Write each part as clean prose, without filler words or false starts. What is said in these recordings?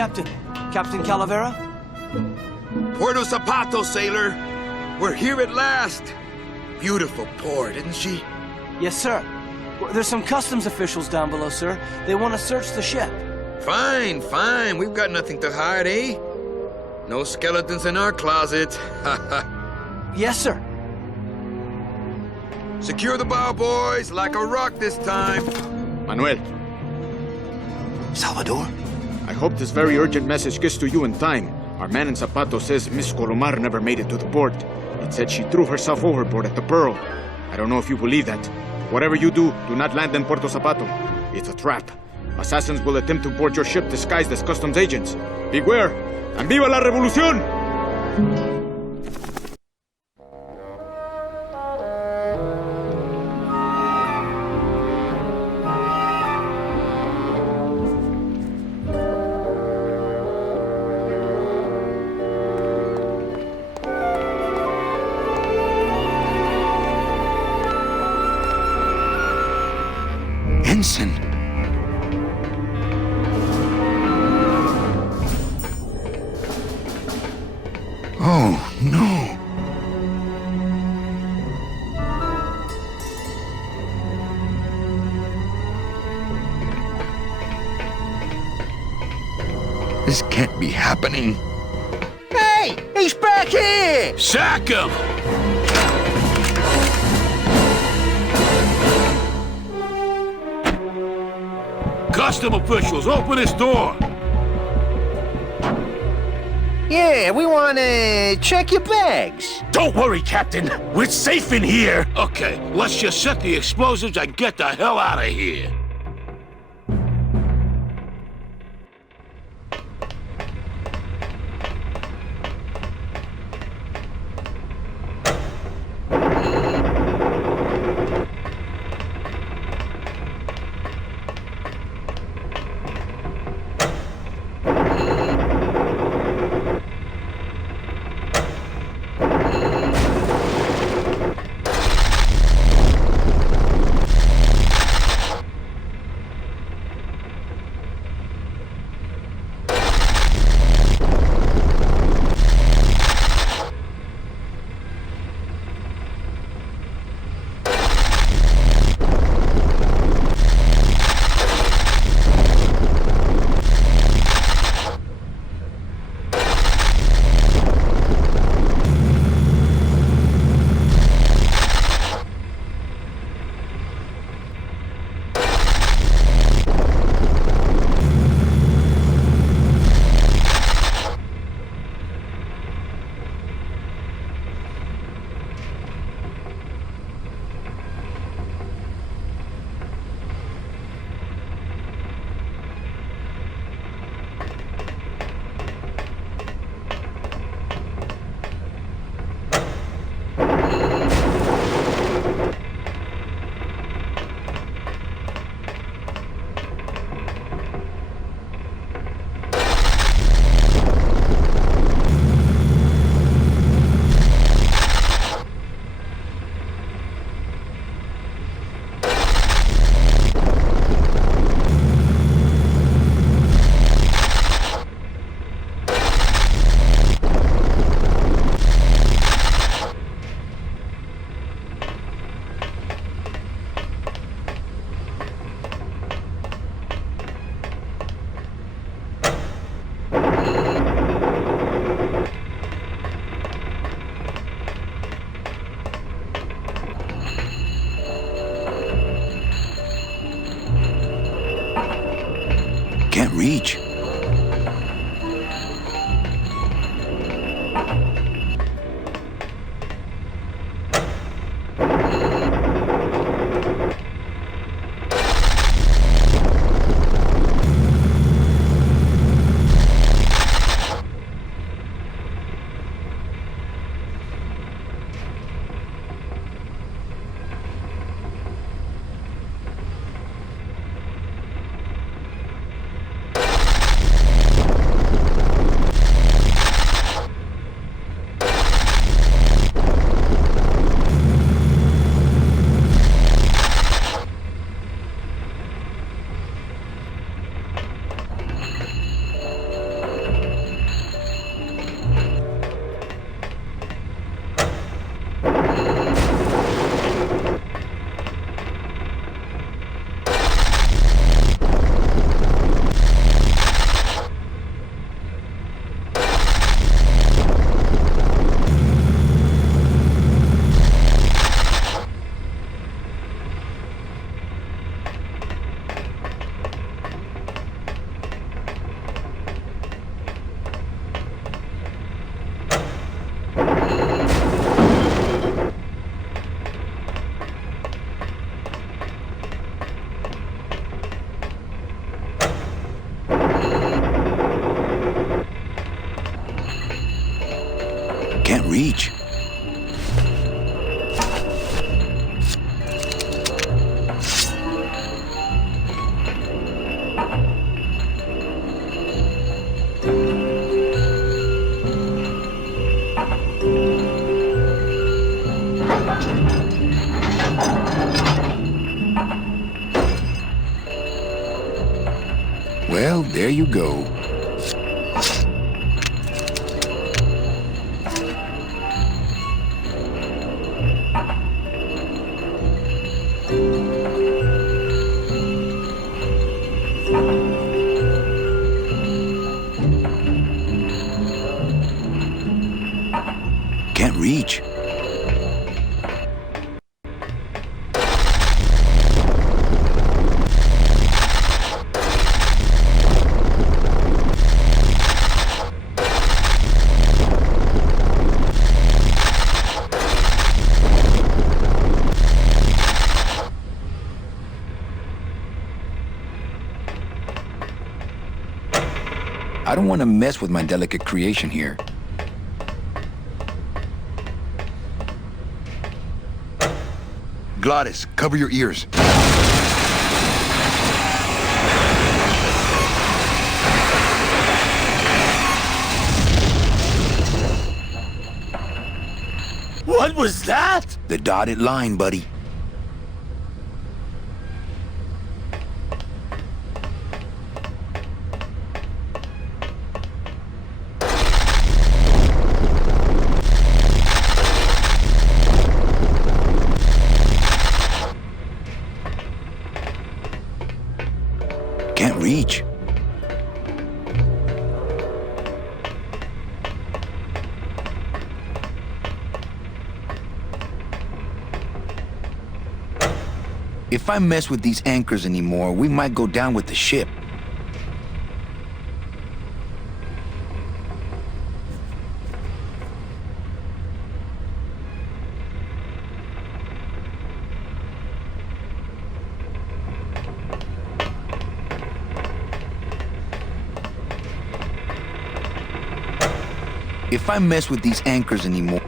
Captain. Captain Calavera? Puerto Zapato, sailor. We're here at last. Beautiful port, isn't she? Yes, sir. Well, there's some customs officials down below, sir. They want to search the ship. Fine, fine. We've got nothing to hide, eh? No skeletons in our closet. Yes, sir. Secure the bow, boys, like a rock this time. Manuel, Salvador? I hope this very urgent message gets to you in time. Our man in Zapato says Miss Colomar never made it to the port. It said she threw herself overboard at the Pearl. I don't know if you believe that. Whatever you do, do not land in Puerto Zapato. It's a trap. Assassins will attempt to board your ship disguised as customs agents. Beware, and viva la revolución! Ensign. Oh, no. This can't be happening. Hey! He's back here! Sack him! Custom officials, open this door! Yeah, we want to check your bags. Don't worry, Captain. We're safe in here. Okay, let's just set the explosives and get the hell out of here. Well, there you go. Can't reach. I don't want to mess with my delicate creation here. Glottis, cover your ears. What was that? The dotted line, buddy. Can't reach. If I mess with these anchors anymore, we might go down with the ship. If I mess with these anchors anymore...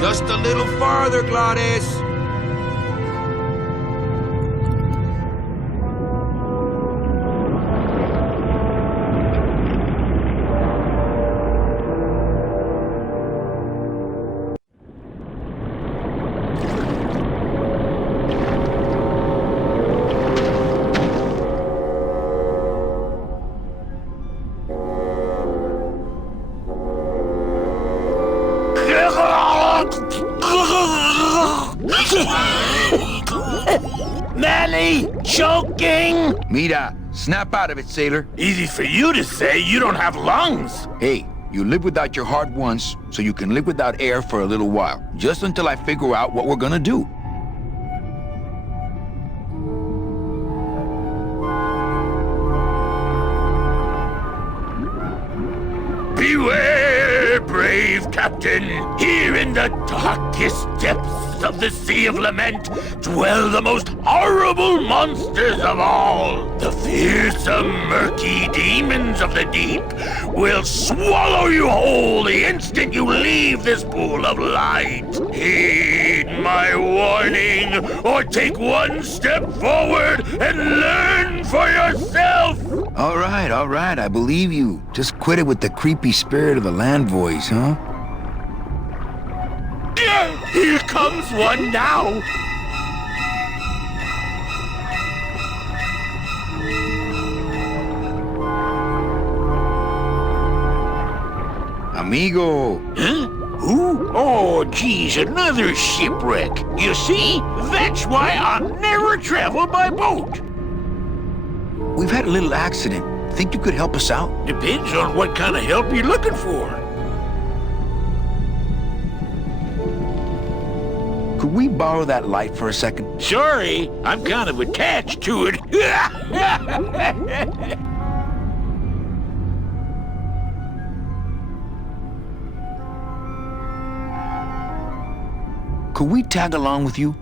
Just a little farther, Glottis. Manny, choking! Mira, snap out of it, sailor. Easy for you to say, you don't have lungs. Hey, you live without your heart once, so you can live without air for a little while. Just until I figure out what we're gonna do. Beware, brave captain. Here in the darkest depths of the Sea of Lament dwell the most horrible monsters of all. The fearsome, murky demons of the deep will swallow you whole the instant you leave this pool of light. Heed my warning, or take one step forward and learn for yourself. All right, I believe you. Just quit it with the creepy spirit of the land voice, huh? Here comes one now. Amigo! Huh? Who? Oh, geez, another shipwreck. You see, that's why I never travel by boat. We've had a little accident. Think you could help us out? Depends on what kind of help you're looking for. Could we borrow that light for a second? Sorry, I'm kind of attached to it. Could we tag along with you?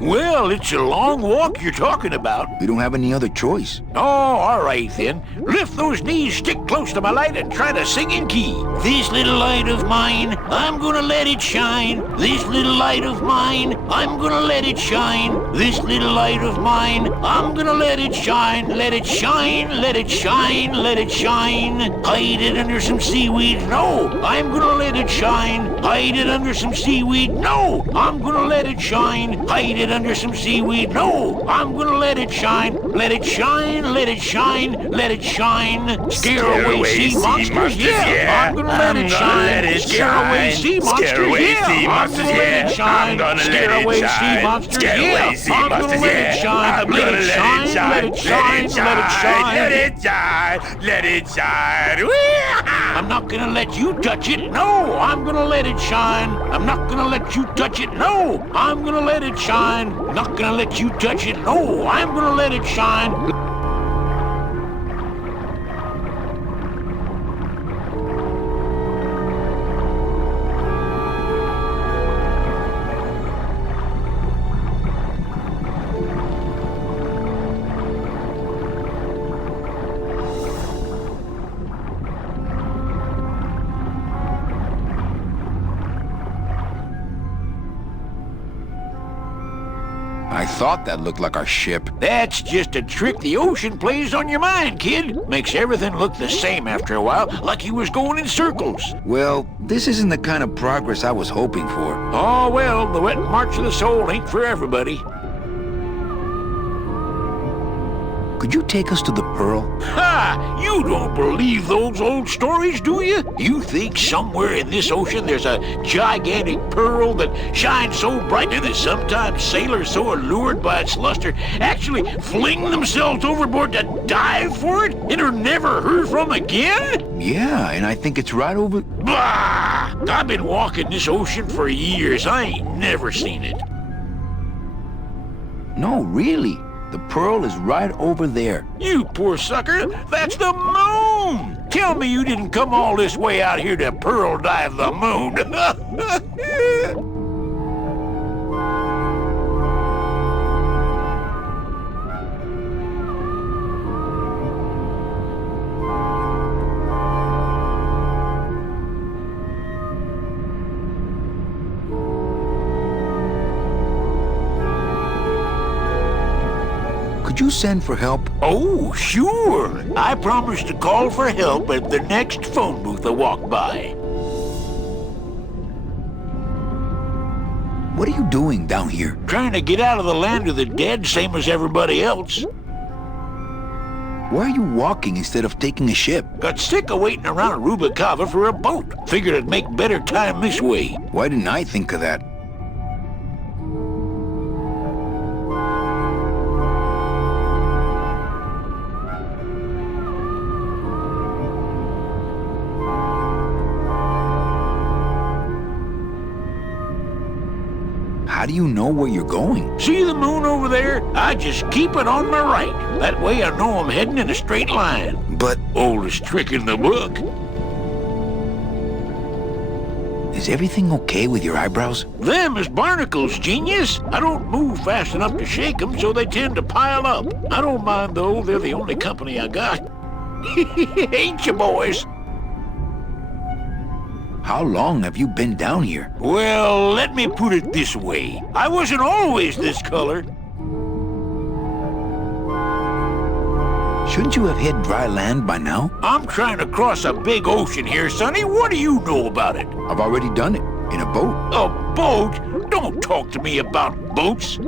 Well, it's a long walk you're talking about. We don't have any other choice. Oh, all right then. Lift those knees, stick close to my light, and try to sing in key. This little light of mine, I'm gonna let it shine. This little light of mine, I'm gonna let it shine. This little light of mine, I'm gonna let it shine. Let it shine, let it shine, let it shine. Hide it under some seaweed. No, I'm gonna let it shine. Hide it under some seaweed. No, I'm gonna let it shine. Hide it under some seaweed. No, I'm gonna let it shine. Let it shine, let it shine, let it shine. Scare away sea monsters. Yeah, I'm gonna let it shine. Scare away sea monsters. Yeah, I'm gonna let it shine. Scare away sea monsters. Yeah, I'm gonna let it shine. Let it shine, let it shine, let it shine. Let it shine, let it shine. I'm not gonna let you touch it. No, I'm gonna let it shine. I'm not gonna let you touch it. No, I'm gonna let it shine. Not gonna let you touch it. No, I'm gonna let it shine. I thought that looked like our ship. That's just a trick the ocean plays on your mind, kid. Makes everything look the same after a while, like you was going in circles. Well, this isn't the kind of progress I was hoping for. Oh, well, the wet march of the soul ain't for everybody. Could you take us to the Pearl? Ha! You don't believe those old stories, do you? You think somewhere in this ocean there's a gigantic pearl that shines so brightly that sometimes sailors so allured by its luster actually fling themselves overboard to dive for it and are never heard from again? Yeah, and I think it's right over... Bah! I've been walking this ocean for years. I ain't never seen it. No, really. The Pearl is right over there. You poor sucker, that's the moon! Tell me you didn't come all this way out here to pearl dive the moon. Could you send for help? Oh, sure. I promise to call for help at the next phone booth I walk by. What are you doing down here? Trying to get out of the land of the dead, same as everybody else. Why are you walking instead of taking a ship? Got sick of waiting around Rubicava for a boat. Figured I'd make better time this way. Why didn't I think of that? How do you know where you're going? See the moon over there? I just keep it on my right. That way I know I'm heading in a straight line. But Oldest trick in the book. is everything okay with your eyebrows? Them is barnacles, genius. I don't move fast enough to shake them, so they tend to pile up. I don't mind, though. They're the only company I got. Ain't you, boys? How long have you been down here? Well, let me put it this way. I wasn't always this color. Shouldn't you have hit dry land by now? I'm trying to cross a big ocean here, Sonny. What do you know about it? I've already done it. In a boat. A boat? Don't talk to me about boats.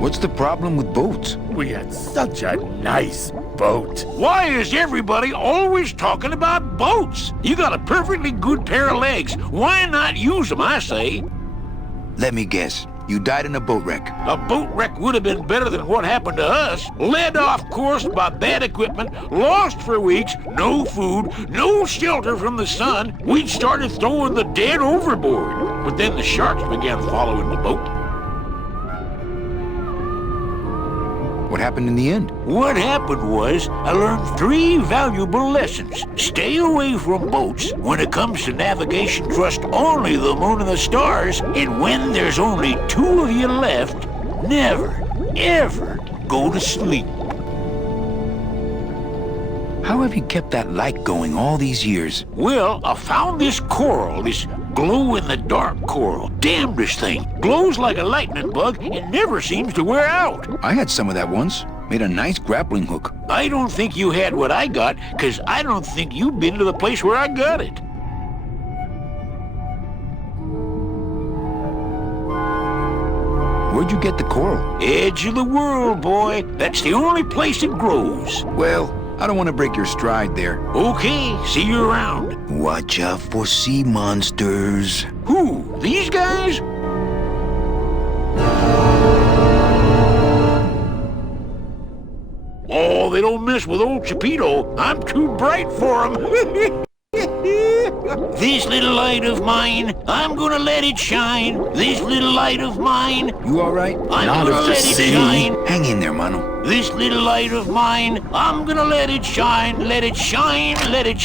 What's the problem with boats? We had such a nice boat. Why is everybody always talking about boats? You got a perfectly good pair of legs. Why not use them, I say? Let me guess. You died in a boat wreck. A boat wreck would have been better than what happened to us. Led off course by bad equipment, lost for weeks, no food, no shelter from the sun. We'd started throwing the dead overboard. But then the sharks began following the boat. What happened in the end? What happened was, I learned 3 valuable lessons. Stay away from boats. When it comes to navigation, trust only the moon and the stars. And when there's only 2 of you left, never, ever go to sleep. How have you kept that light going all these years? Well, I found this coral, this glow-in-the-dark coral. Damn, this thing glows like a lightning bug and never seems to wear out. I had some of that once. Made a nice grappling hook. I don't think you had what I got, because I don't think you've been to the place where I got it. Where'd you get the coral? Edge of the world, boy. That's the only place it grows. Well, I don't want to break your stride there. Okay, see you around. Watch out for sea monsters. Who? These guys? Oh, they don't mess with old Chapito. I'm too bright for them. This little light of mine, I'm gonna let it shine. This little light of mine, You all right? I'm gonna let it shine. Hang in there, Mano. This little light of mine, I'm gonna let it shine, let it shine, let it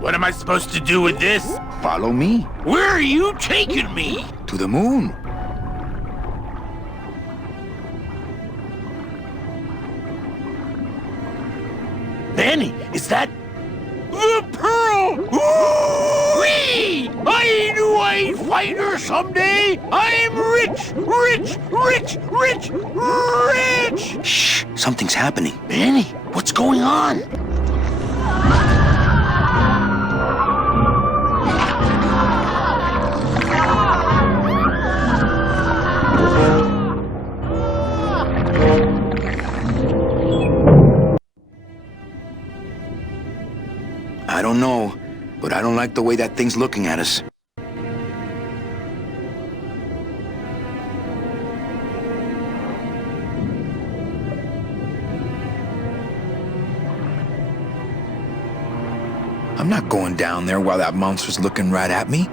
What am I supposed to do with this? Follow me. Where are you taking me? To the moon. Manny, is that... The pearl! Whee! I knew I'd find her someday! I'm rich, rich, rich, rich, rich! Shh, something's happening. Manny, what's going on? I don't know, but I don't like the way that thing's looking at us. I'm not going down there while that monster's looking right at me.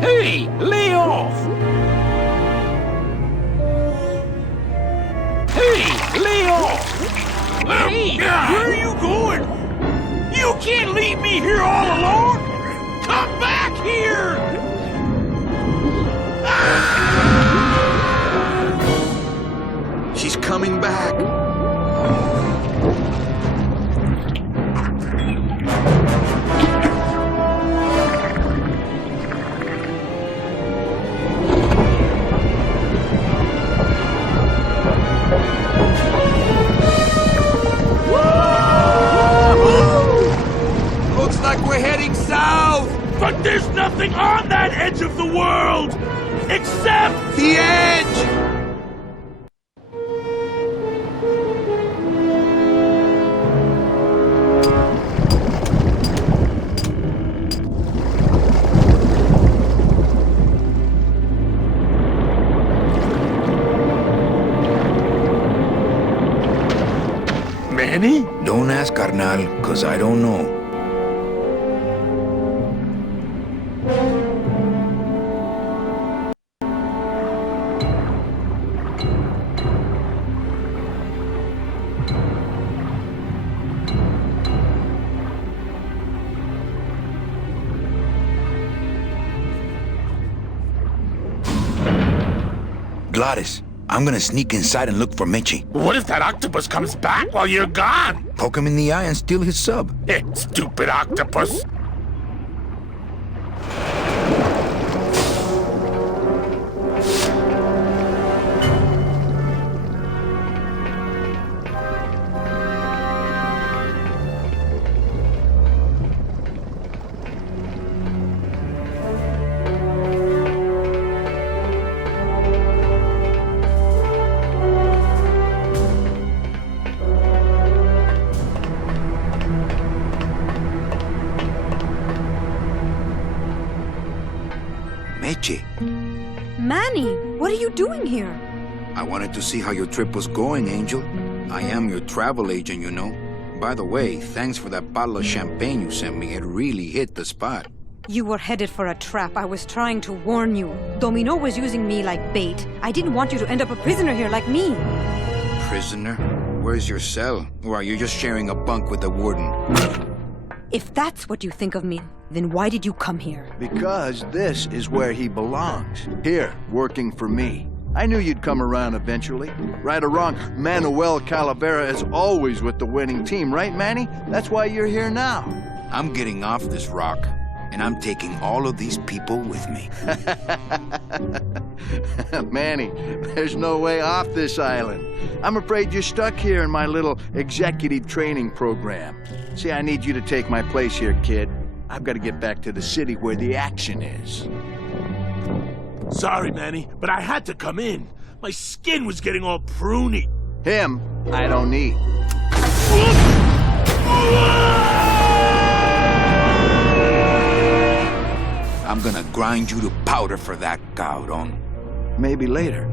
Hey, lay off! Hey, lay off! Hey, where are you going? You can't leave me here all alone! Come back here! She's coming back. Looks like we're heading south. But there's nothing on that edge of the world! Except... The edge! Manny? Don't ask, carnal, 'cause I don't know. Gladys, I'm gonna sneak inside and look for Meche. What if that octopus comes back while you're gone? Poke him in the eye and steal his sub. Stupid octopus. Meche, Manny, what are you doing here? I wanted to see how your trip was going, Angel. I am your travel agent, you know. By the way, thanks for that bottle of champagne you sent me. It really hit the spot. You were headed for a trap. I was trying to warn you. Domino was using me like bait. I didn't want you to end up a prisoner here like me. Prisoner? Where's your cell? Or are you just sharing a bunk with the warden? If that's what you think of me, then why did you come here? Because this is where he belongs. Here, working for me. I knew you'd come around eventually. Right or wrong, Manuel Calavera is always with the winning team, right, Manny? That's why you're here now. I'm getting off this rock, and I'm taking all of these people with me. Manny, there's no way off this island. I'm afraid you're stuck here in my little executive training program. See, I need you to take my place here, kid. I've got to get back to the city where the action is. Sorry, Manny, but I had to come in. My skin was getting all pruny. Him, I don't need. I'm gonna grind you to powder for that, cabrón. Maybe later.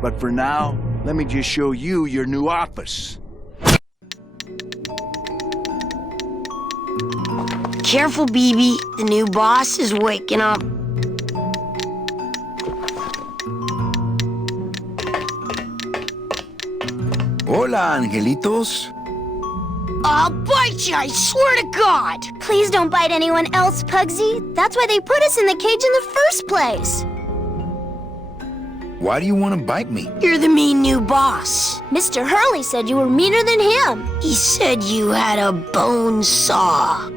But for now, let me just show you your new office. Careful, BB. The new boss is waking up. Hola, angelitos. I'll bite you, I swear to God! Please don't bite anyone else, Pugsy. That's why they put us in the cage in the first place. Why do you want to bite me? You're the mean new boss. Mr. Hurley said you were meaner than him. He said you had a bone saw.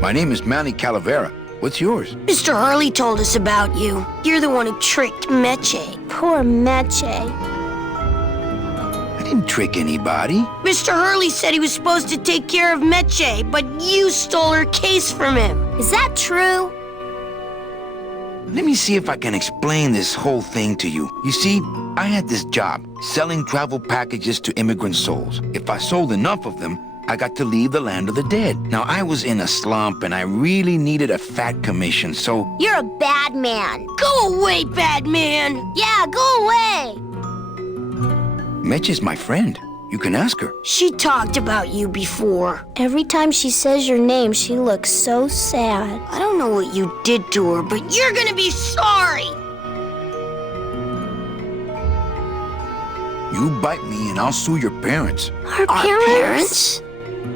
My name is Manny Calavera. What's yours? Mr. Hurley told us about you. You're the one who tricked Meche. Poor Meche. I didn't trick anybody. Mr. Hurley said he was supposed to take care of Meche, but you stole her case from him. Is that true? Let me see if I can explain this whole thing to you. You see, I had this job, selling travel packages to immigrant souls. If I sold enough of them, I got to leave the land of the dead. Now, I was in a slump, and I really needed a fat commission, so... You're a bad man. Go away, bad man! Yeah, go away! Meche's my friend. You can ask her. She talked about you before. Every time she says your name, she looks so sad. I don't know what you did to her, but you're gonna be sorry! You bite me, and I'll sue your parents. Our parents?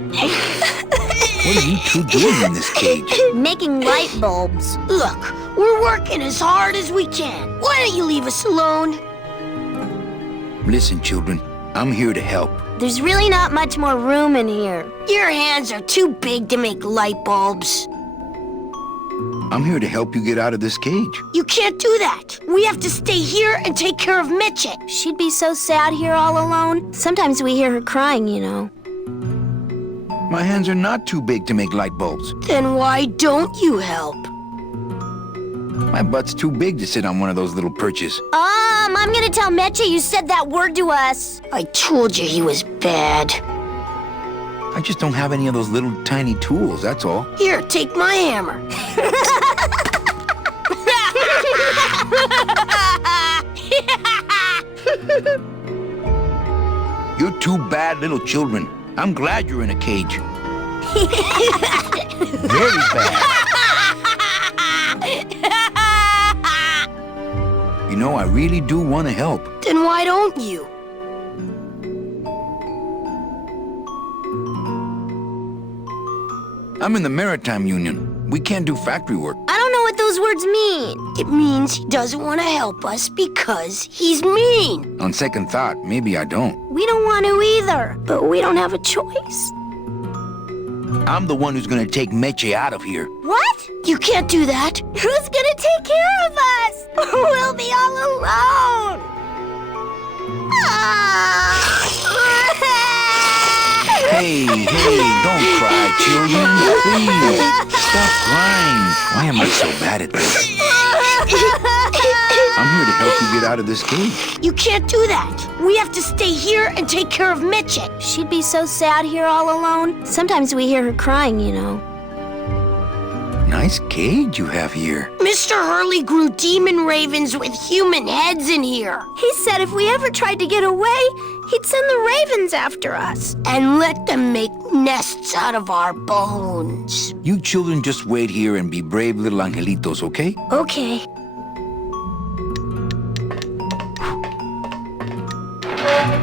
What are you two doing in this cage? Making light bulbs. Look, we're working as hard as we can. Why don't you leave us alone? Listen, children, I'm here to help. There's really not much more room in here. Your hands are too big to make light bulbs. I'm here to help you get out of this cage. You can't do that. We have to stay here and take care of Meche. She'd be so sad here all alone. Sometimes we hear her crying, you know. My hands are not too big to make light bulbs. Then why don't you help? My butt's too big to sit on one of those little perches. I'm gonna tell Meche you said that word to us. I told you he was bad. I just don't have any of those little tiny tools, that's all. Here, take my hammer. You're two bad little children. I'm glad you're in a cage. Very bad. You know, I really do want to help. Then why don't you? I'm in the Maritime Union. We can't do factory work. I don't know what those those words mean? It means he doesn't want to help us because he's mean. On second thought, maybe I don't. We don't want to either, but we don't have a choice. I'm the one who's gonna take Meche out of here. What? You can't do that. Who's gonna take care of us? We'll be all alone. Hey, don't cry, children. Please, stop crying. Why am I so bad at this? I'm here to help you get out of this cage. You can't do that. We have to stay here and take care of Meche. She'd be so sad here all alone. Sometimes we hear her crying, you know. Nice cage you have here. Mr. Hurley grew demon ravens with human heads in here. He said if we ever tried to get away, he'd send the ravens after us. And let them make nests out of our bones. You children just wait here and be brave little angelitos, okay? Okay.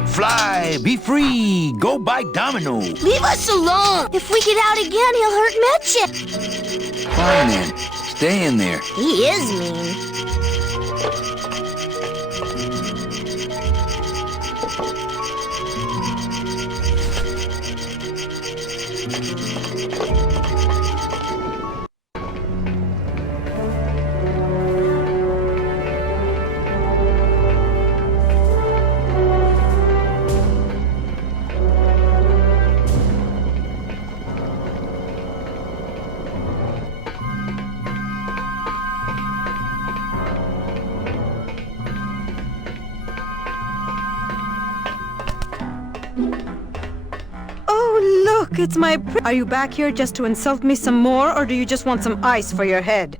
Fly, be free, go by Domino. Leave us alone. If we get out again, he'll hurt Meche. Fine then, stay in there. He is mean. Look, it's my Are you back here just to insult me some more, or do you just want some ice for your head?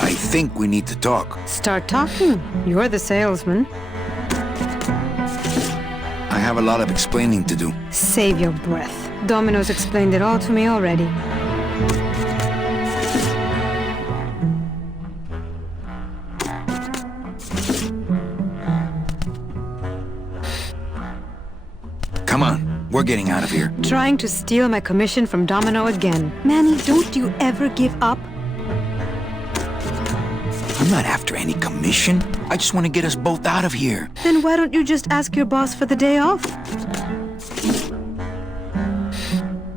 I think we need to talk. Start talking. You're the salesman. I have a lot of explaining to do. Save your breath. Domino's explained it all to me already. Come on, we're getting out of here. Trying to steal my commission from Domino again. Manny, don't you ever give up? I'm not after any commission. I just want to get us both out of here. Then why don't you just ask your boss for the day off?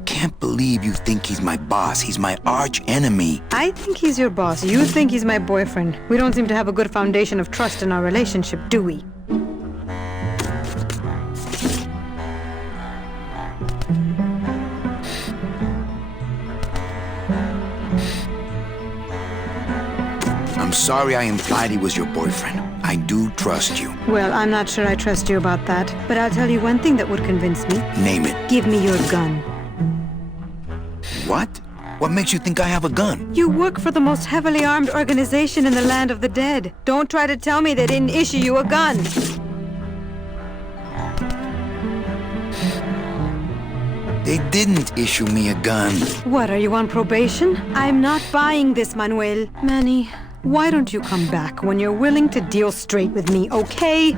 Can't believe you think he's my boss. He's my arch enemy. I think he's your boss. You think he's my boyfriend. We don't seem to have a good foundation of trust in our relationship, do we? I'm sorry I implied he was your boyfriend. I do trust you. Well, I'm not sure I trust you about that, but I'll tell you one thing that would convince me. Name it. Give me your gun. What? What makes you think I have a gun? You work for the most heavily armed organization in the land of the dead. Don't try to tell me they didn't issue you a gun. They didn't issue me a gun. What, are you on probation? I'm not buying this, Manuel. Manny, why don't you come back when you're willing to deal straight with me, okay?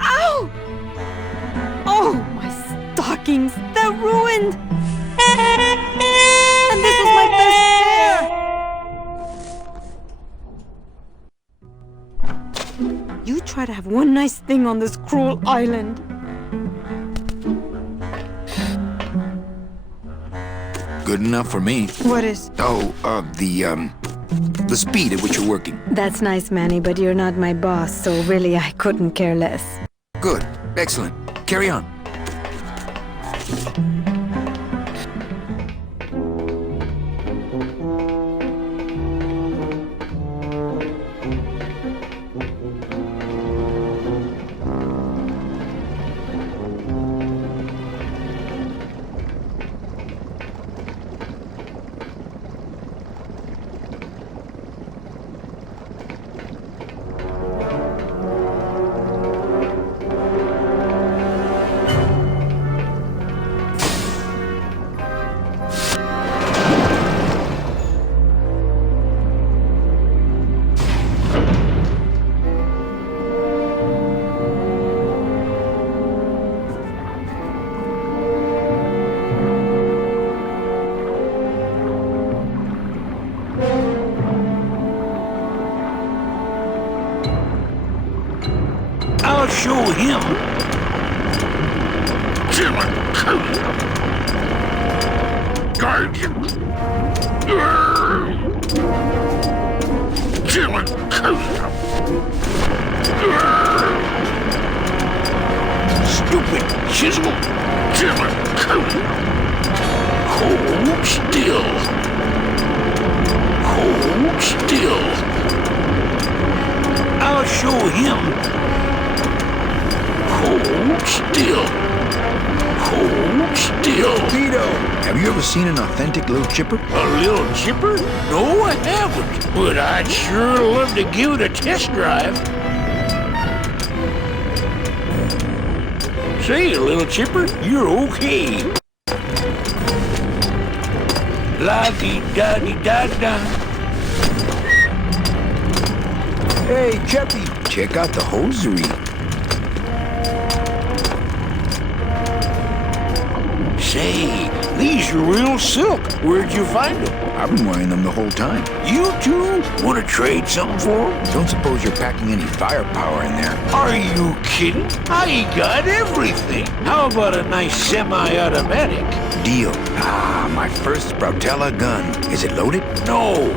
Ow! Oh, my stockings! They're ruined! And this was my best pair! You try to have one nice thing on this cruel island. Good enough for me. What is? Oh, the speed at which you're working. That's nice, Manny, but you're not my boss, so really I couldn't care less. Good. Excellent. Carry on. I'll show him. Guardian. Stupid chisel. Hold still. Hold still. I'll show him. Hold still. Hold still. Vito, have you ever seen an authentic little chipper? A little chipper? No, I haven't. But I'd sure love to give it a test drive. Say, little chipper, you're okay. La-di-da-di-da-da. Hey, Cheppy, check out the hosiery. Say, these are real silk. Where'd you find them? I've been wearing them the whole time. You two want to trade something for them? Don't suppose you're packing any firepower in there. Are you kidding? I got everything. How about a nice semi-automatic? Deal. Ah, my first Brautella gun. Is it loaded? No.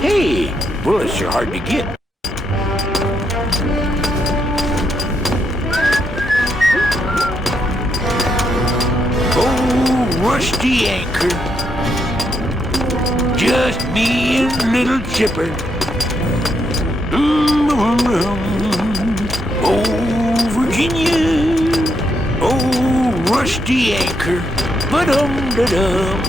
Hey, bullets are hard to get. Oh, rusty anchor. Just me and little Chipper. Oh, Virginia. Oh, rusty anchor. Ba-dum-da-dum.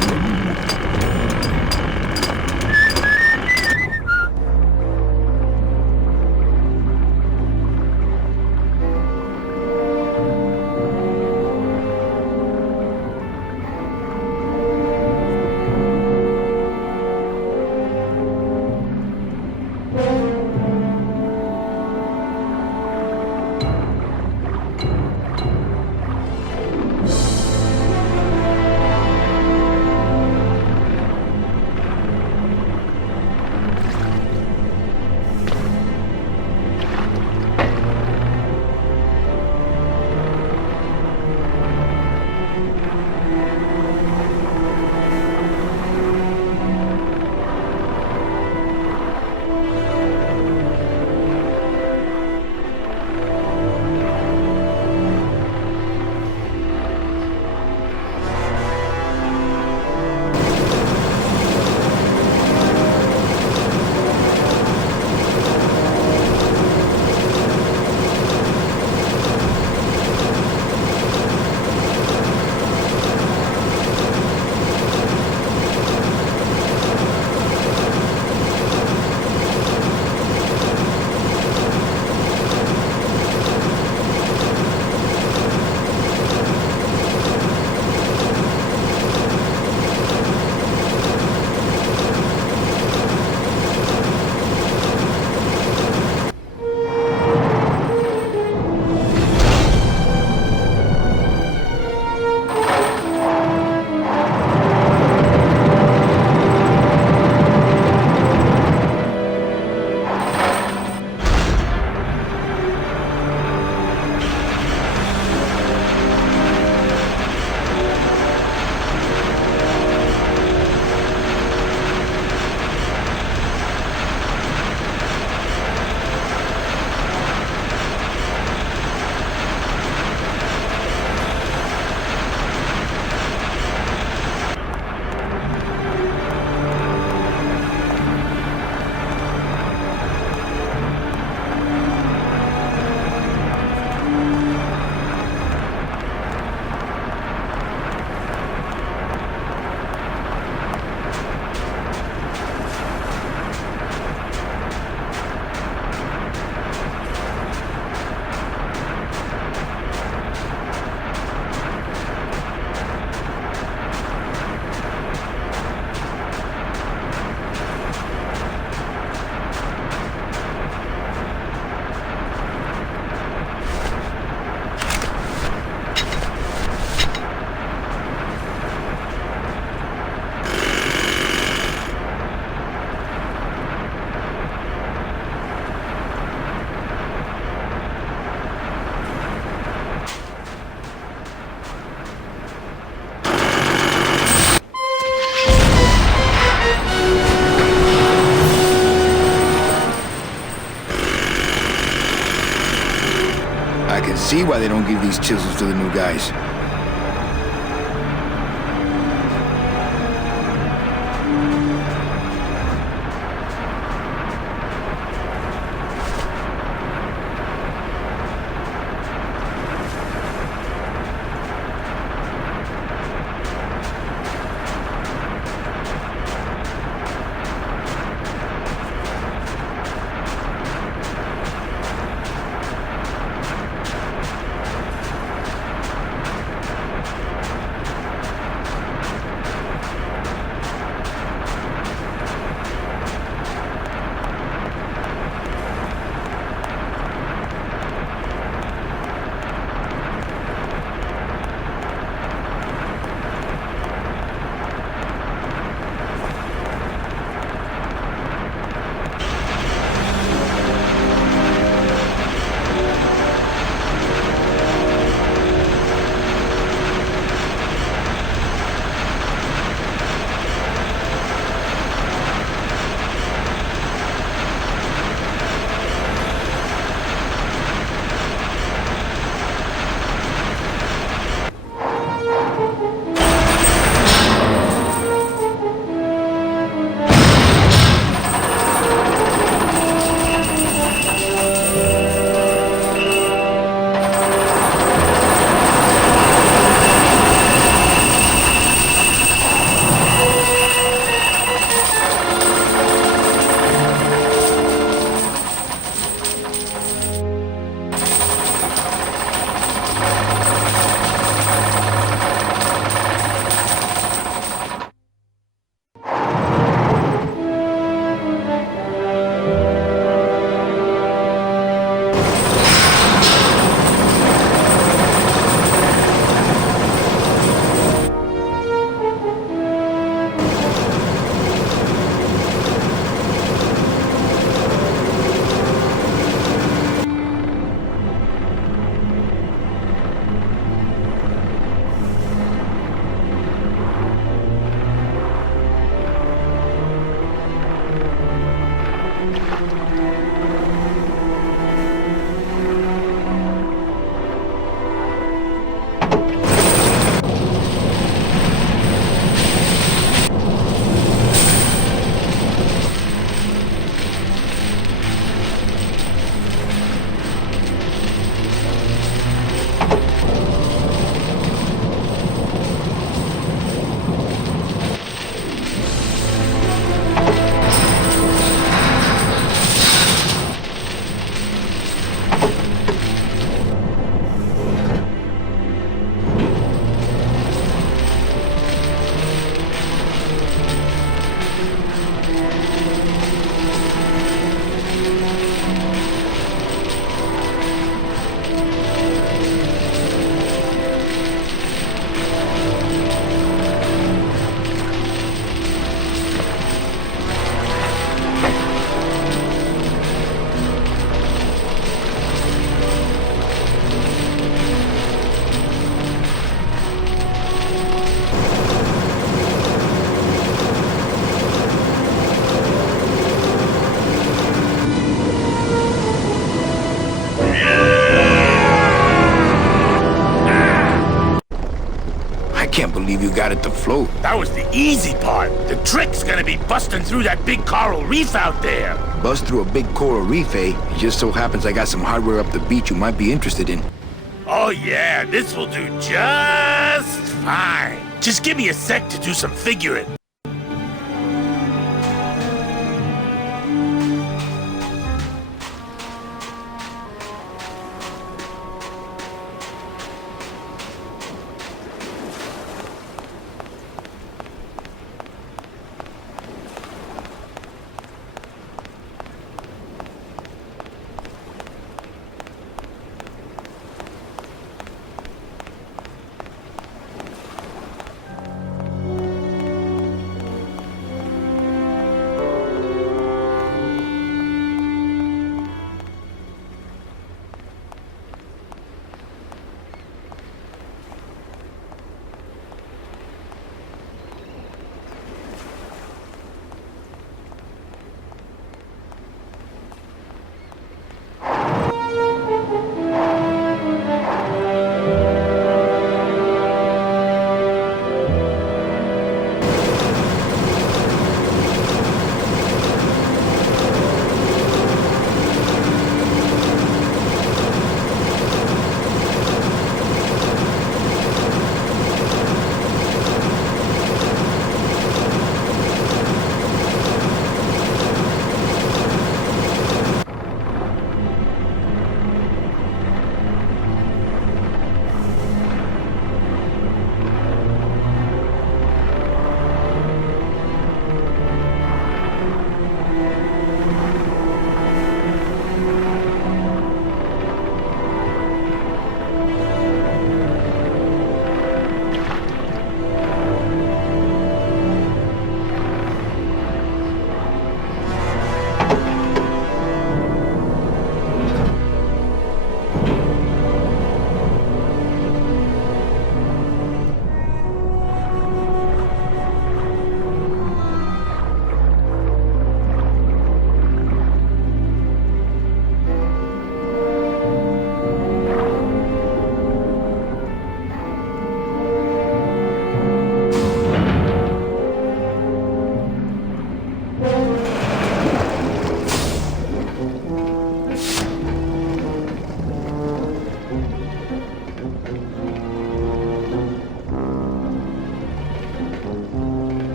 See why they don't give these chisels to the new guys. believe you got it to float. That was the easy part. The trick's gonna be busting through that big coral reef out there. Bust through a big coral reef, eh? It just so happens I got some hardware up the beach you might be interested in. Oh yeah, this will do just fine. Just give me a sec to do some figuring.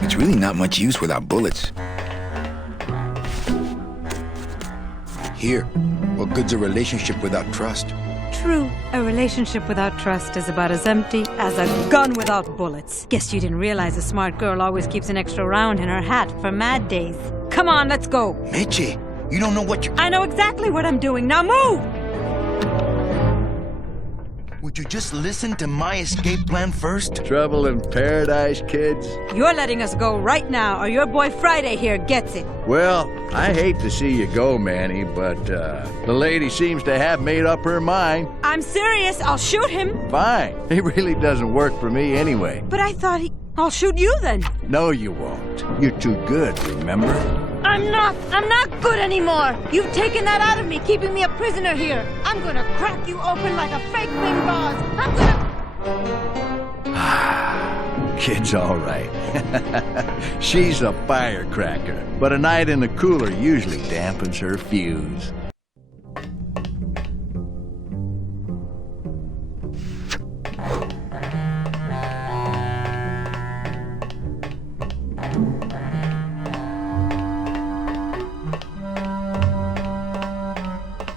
It's really not much use without bullets. Here, what good's a relationship without trust? True. A relationship without trust is about as empty as a gun without bullets. Guess you didn't realize a smart girl always keeps an extra round in her hat for mad days. Come on, let's go. Meche, you don't know what you're... I know exactly what I'm doing. Now move! Would you just listen to my escape plan first? Trouble in paradise, kids? You're letting us go right now, or your boy Friday here gets it. Well, I hate to see you go, Manny, but the lady seems to have made up her mind. I'm serious. I'll shoot him. Fine. He really doesn't work for me anyway. But I thought I'll shoot you then. No, you won't. You're too good, remember? I'm not good anymore. You've taken that out of me, keeping me a prisoner here. I'm gonna crack you open like a fake thing vase. I'm gonna... Kid's all right. She's a firecracker, but a night in the cooler usually dampens her fuse.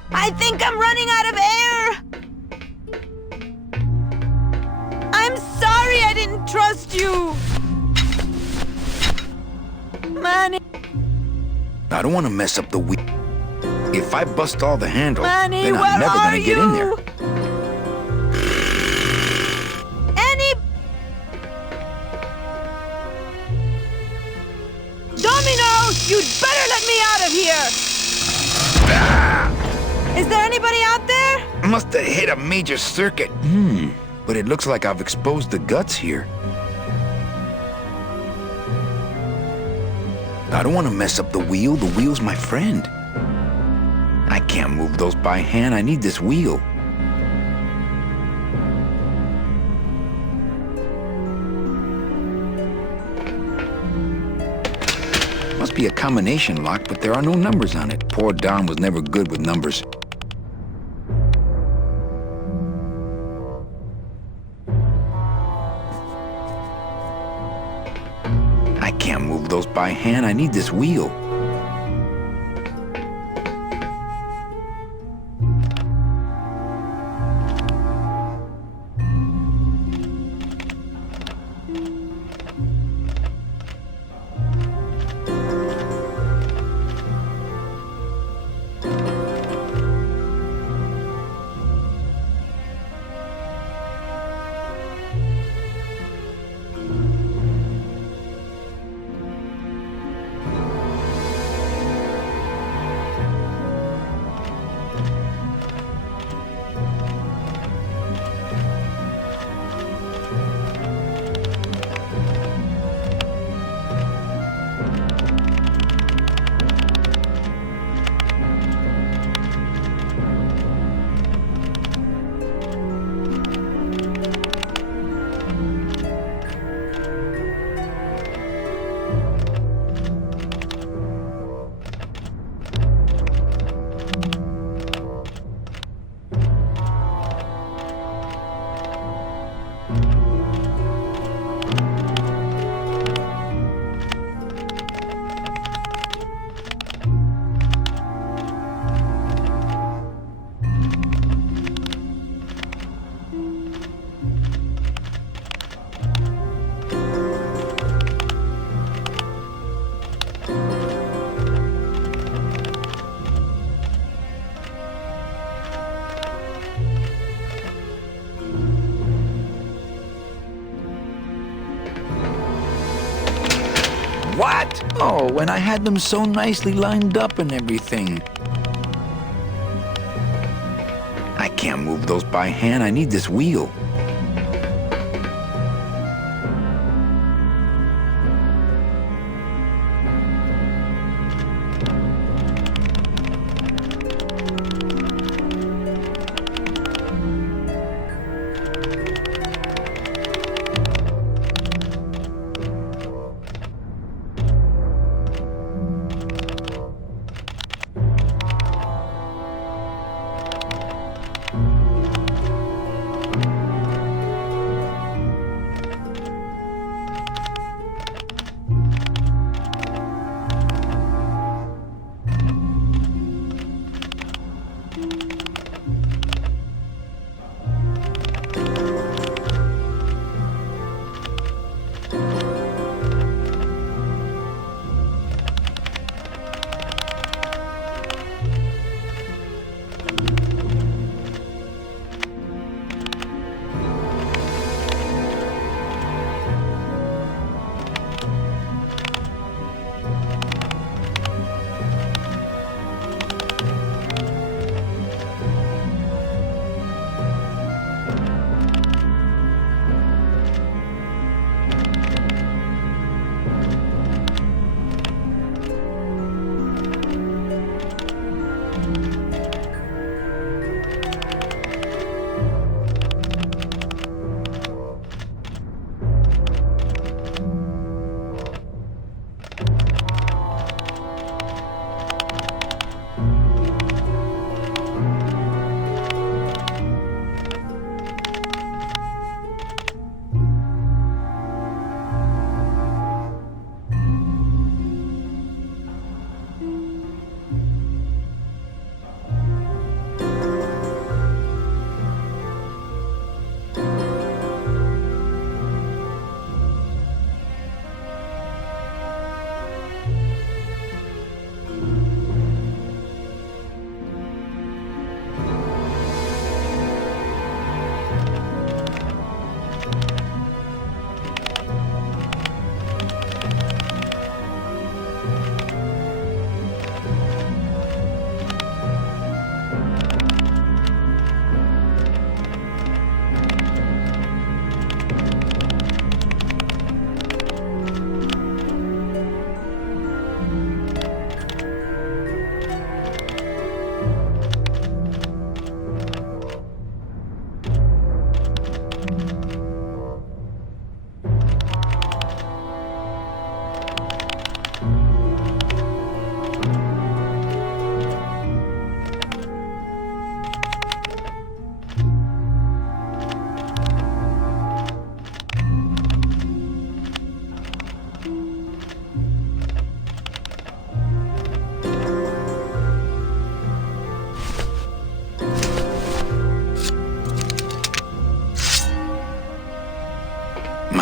I think I'm running out of air! I'm sorry I didn't trust you! Manny! I don't want to mess up the wheel. If I bust all the handle, Manny, then I'm where never are gonna get in there. Domino! You'd better let me out of here! Is there anybody out there? Must have hit a major circuit. But it looks like I've exposed the guts here. I don't want to mess up the wheel. The wheel's my friend. I can't move those by hand. I need this wheel. Must be a combination lock, but there are no numbers on it. Poor Don was never good with numbers. I can't move those by hand. I need this wheel. What? Oh, and I had them so nicely lined up and everything. I can't move those by hand. I need this wheel.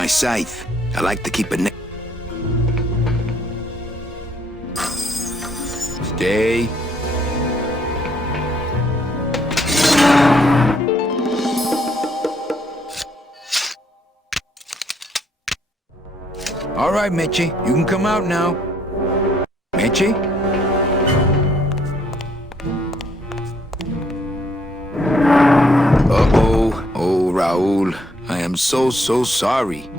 my scythe. I like to keep it Stay. All right, Mitchie, you can come out now. Mitchie? Uh-oh. Oh, Raul. I am so sorry.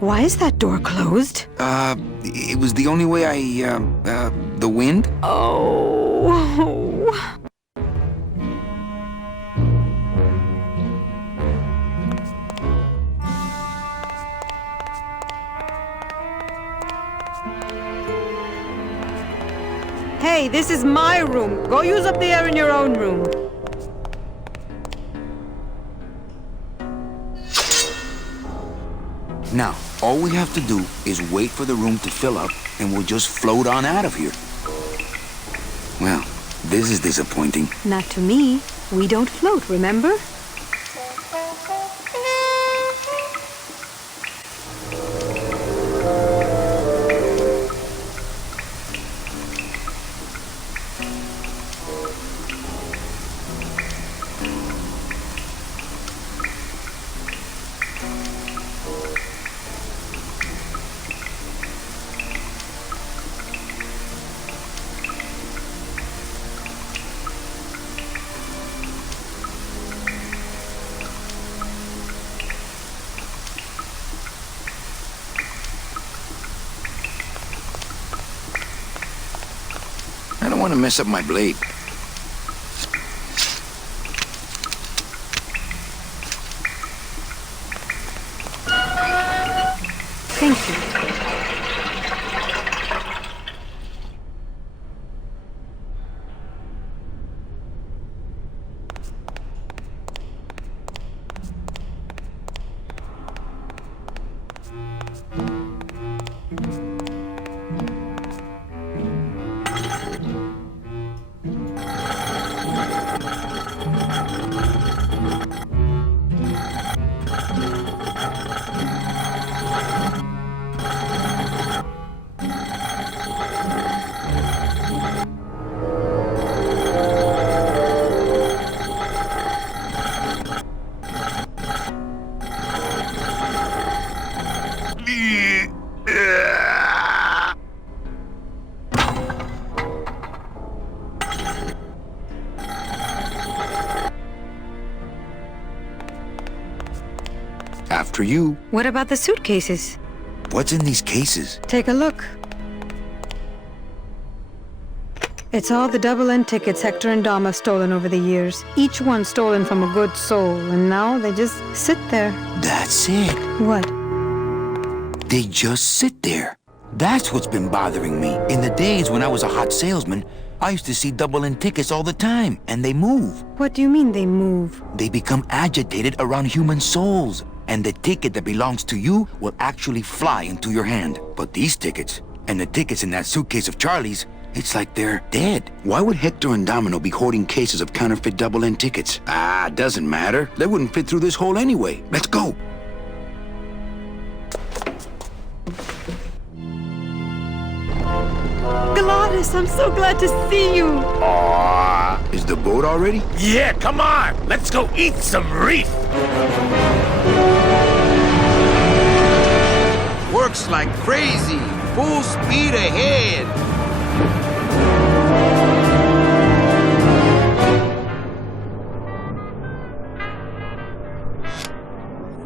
Why is that door closed? It was the only way the wind? Oh. Hey, this is my room. Go use up the air in your own room. Now, all we have to do is wait for the room to fill up, and we'll just float on out of here. Well, this is disappointing. Not to me. We don't float, remember? I don't want to mess up my blade. Thank you. After you. What about the suitcases? What's in these cases? Take a look. It's all the double-end tickets Hector and Dom have stolen over the years. Each one stolen from a good soul, and now they just sit there. That's it. What? They just sit there. That's what's been bothering me. In the days when I was a hot salesman, I used to see double-end tickets all the time, and they move. What do you mean they move? They become agitated around human souls, and the ticket that belongs to you will actually fly into your hand. But these tickets, and the tickets in that suitcase of Charlie's, it's like they're dead. Why would Hector and Domino be hoarding cases of counterfeit double-end tickets? Doesn't matter. They wouldn't fit through this hole anyway. Let's go. Gladys, I'm so glad to see you. Is the boat already? Yeah, come on. Let's go eat some reef. Works like crazy. Full speed ahead.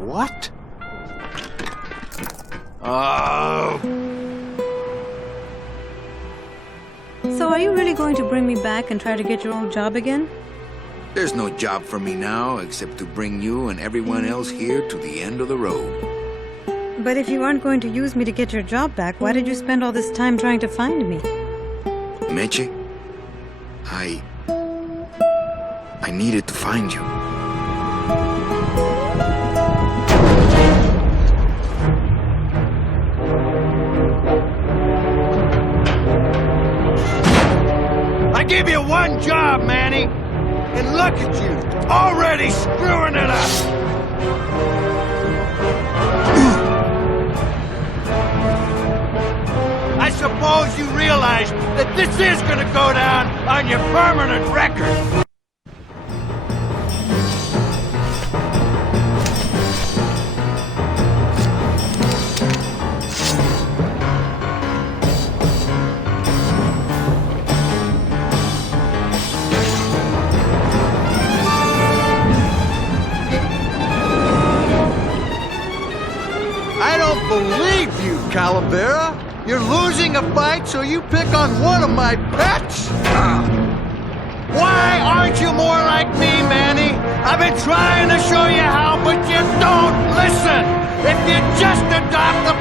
What? Oh. So are you really going to bring me back and try to get your old job again? There's no job for me now except to bring you and everyone else here to the end of the road. But if you aren't going to use me to get your job back, why did you spend all this time trying to find me? Meche, I needed to find you. job, Manny. And look at you, already screwing it up. I suppose you realize that this is gonna go down on your permanent record. I don't believe you, Calavera. You're losing a fight, so you pick on one of my pets? Why aren't you more like me, Manny? I've been trying to show you how, but you don't listen. If you just adopt the